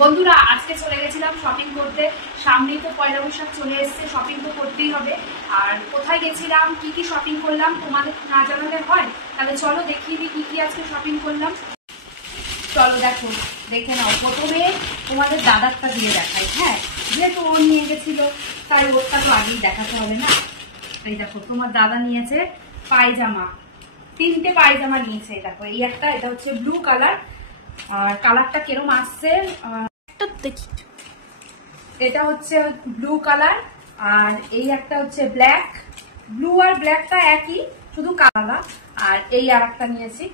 বন্ধুরা আজকে চলে গেছিলাম শপিং করতে। সামনেই তো পয়লা বৈশাখ চলে এসছে, শপিং তো করতেই হবে। আর কোথায় গেছিলাম, কি কি শপিং করলাম তোমাদের না জানালে হয়? তাহলে চলো দেখিয়ে দিই কি কি আজকে শপিং করলাম। চলো দেখো, দেখে নাও। প্রথমে তোমাদের দাদারটা দিয়ে দেখাই। হ্যাঁ, যেহেতু ও নিয়ে গেছিল তাই ওরটা তো আগেই দেখাতে হবে না। এই দেখো তোমার দাদা নিয়েছে পায়জামা, 3টে পায়জামা নিয়েছে। দেখো এই একটা, এটা হচ্ছে ব্লু কালার। আর কালারটা কিরম আসছে দেখি। এটা হচ্ছে ব্লু কালার, আর এই একটা হচ্ছে ব্ল্যাক। ব্লু আর ব্ল্যাকটা একই, শুধু কালার। আর এই আর একটা নিয়েছি,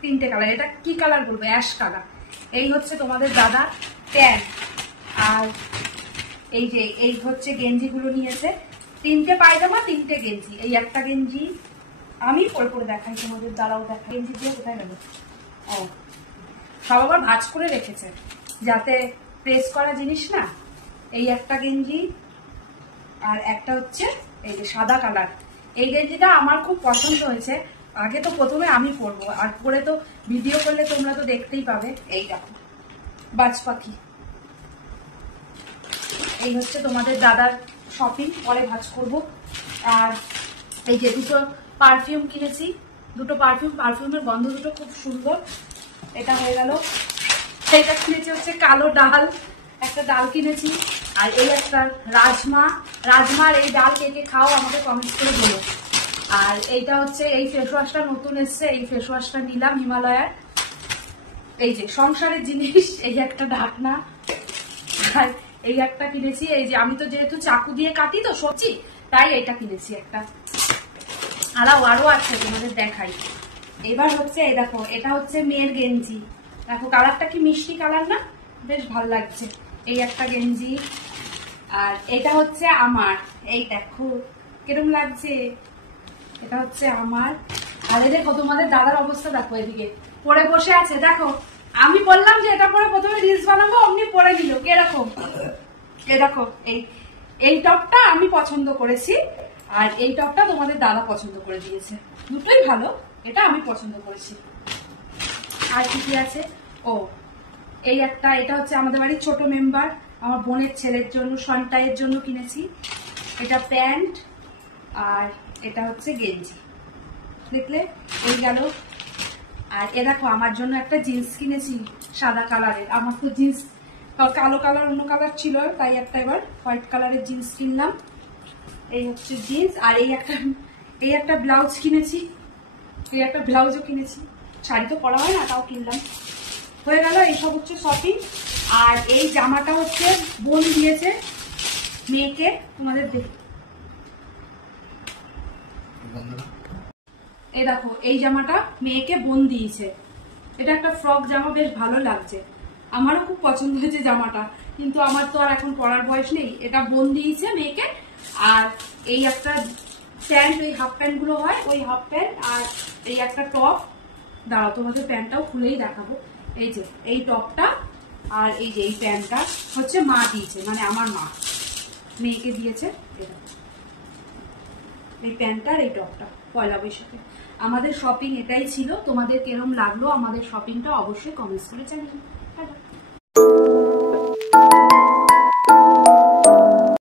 3টে কালার। এটা কি কালার বলবো, অ্যাশ কালার। এই হচ্ছে তোমাদের দাদা প্যান্ট। আর এই যে এই হচ্ছে গেঞ্জিগুলো নিয়েছে, 3টে পায়জামা 3টে গেঞ্জি। এই একটা গেঞ্জি আমি পরে পরে দেখাই তোমাদের, দাদাও দেখা। গেঞ্জি দিয়ে কোথায় গেল? ও, সব আবার ভাঁজ করে রেখেছে যাতে প্রেস করা জিনিস না। এই একটা গেঞ্জি, আর একটা হচ্ছে এই যে সাদা কালার। এই গেঞ্জিটা আমার খুব পছন্দ হয়েছে। আগে তো প্রথমে আমি পরবো, আর পরে তো ভিডিও করলে তোমরা তো দেখতেই পাবে। এই দেখো বাজ পাখি। এই হচ্ছে তোমাদের দাদার শপিং, পরে ভাঁজ করবো। আর এই যে দুটো পারফিউম কিনেছি, দুটো পারফিউমের গন্ধ দুটো খুব সুন্দর। এটা হয়ে গেল। এটা কিনেছি হচ্ছে কালো ডাল, একটা ডাল কিনেছি। আর এই একটা রাজমার এই ডাল কে কে খাও আমাকে কমেন্ট করে বলো। আর এইটা হচ্ছে এই ফেস ওয়াশটা নতুন এসছে, এই ফেস ওয়াশটা নিলাম হিমালয়ার। এই যে সংসারের জিনিস, এই একটা ঢাকনা। আর এই একটা কিনেছি, এই যে আমি তো যেহেতু চাকু দিয়ে কাটি তো সবজি, তাই এইটা কিনেছি একটা। আরো আছে, তোমাদের দেখাই। এবার হচ্ছে এই দেখো, এটা হচ্ছে মেয়ের গেঞ্জি। দেখো কালারটা কি মিষ্টি কালার না, বেশ ভালো লাগছে। এই একটা গেঞ্জি। আর এটা হচ্ছে আমার, এই দেখো কিরকম লাগছে। এটা হচ্ছে আমার। আর এই দেখো তোমাদের দাদার অবস্থা দেখো, এদিকে পরে বসে আছে। দেখো আমি বললাম যে এটা পরে প্রথমে রিলস বানাবো, অমনি পরে দিল কিরকম। এই দেখো এই টপটা আমি পছন্দ করেছি, আর এই টপটা তোমাদের দাদা পছন্দ করে দিয়েছে। দুটোই ভালো, এটা আমি পছন্দ করেছি। আর কি কি আছে? ও, এই একটা, এটা হচ্ছে আমাদের বাড়ির ছোট মেম্বার, আমার বোনের ছেলের জন্য, সন্তায়ের জন্য কিনেছি। এটা প্যান্ট, আর এটা হচ্ছে গেঞ্জি। দেখলে এই গেল। আর এ দেখো আমার জন্য একটা জিন্স কিনেছি সাদা কালারের। আমার তো জিন্স কালো কালার, অন্য কালার ছিল, তাই একটা এবার হোয়াইট কালারের জিন্স কিনলাম। এই হচ্ছে জিন্স। আর এই একটা ব্লাউজ কিনেছি, এই একটা ব্লাউজও কিনেছি। শাড়ি তো পরা হয় না, তাও কিনলাম। হয়ে গেল, এইসব হচ্ছে শপিং। আর এই জামাটা হচ্ছে বোন দিয়েছে মেয়েকে, তোমাদের এই দেখো এই জামাটা মেয়েকে বোন দিয়েছে। এটা একটা ফ্রক জামা, বেশ ভালো লাগছে। আমারও খুব পছন্দ হয়েছে জামাটা, কিন্তু আমার তো আর এখন পরার বয়স নেই। এটা বোন দিয়েছে মেয়েকে। আর এই একটা প্যান্ট, ওই হাফ প্যান্ট গুলো হয়, ওই হাফ প্যান্ট। আর এই একটা টপ। দাঁড়াও তোমাদের প্যান্টটাও খুলেই দেখাবো। এই যে এই টপটা, আর এই যে এই প্যান্টটা হচ্ছে মা দিয়েছে, মানে আমার মা মেয়েকে দিয়েছে। এই প্যান্টটা আর এই টপটা পয়লা বৈশাখে। আমাদের শপিং এটাই ছিল। তোমাদের কিরম লাগলো আমাদের শপিংটা অবশ্যই কমেন্টস করে জানিও।